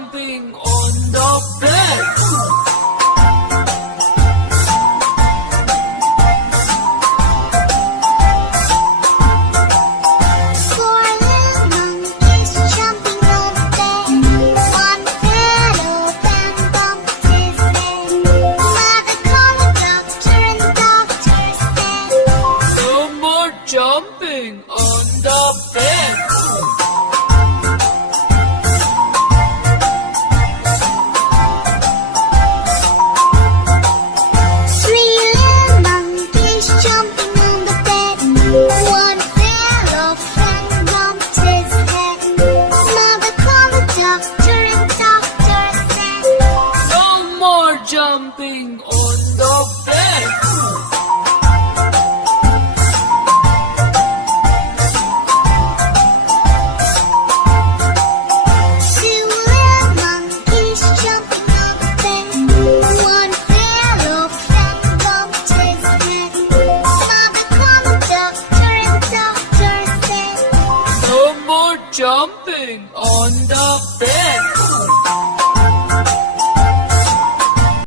jumping on the bed. Four little monkeys jumping on the bed. One fell off and bumped his head. Mother called the doctor and the doctor said, No more jumping on the bed. Three little monkeys jumping on the bed. One fell off and bumped his head. Mother called the doctor and the doctor said, No more jumping on the bed. Two little monkeys jumping on the bed. One fell off and bumped his head. Mother called the doctor and the doctor said, No more jumping on the bed.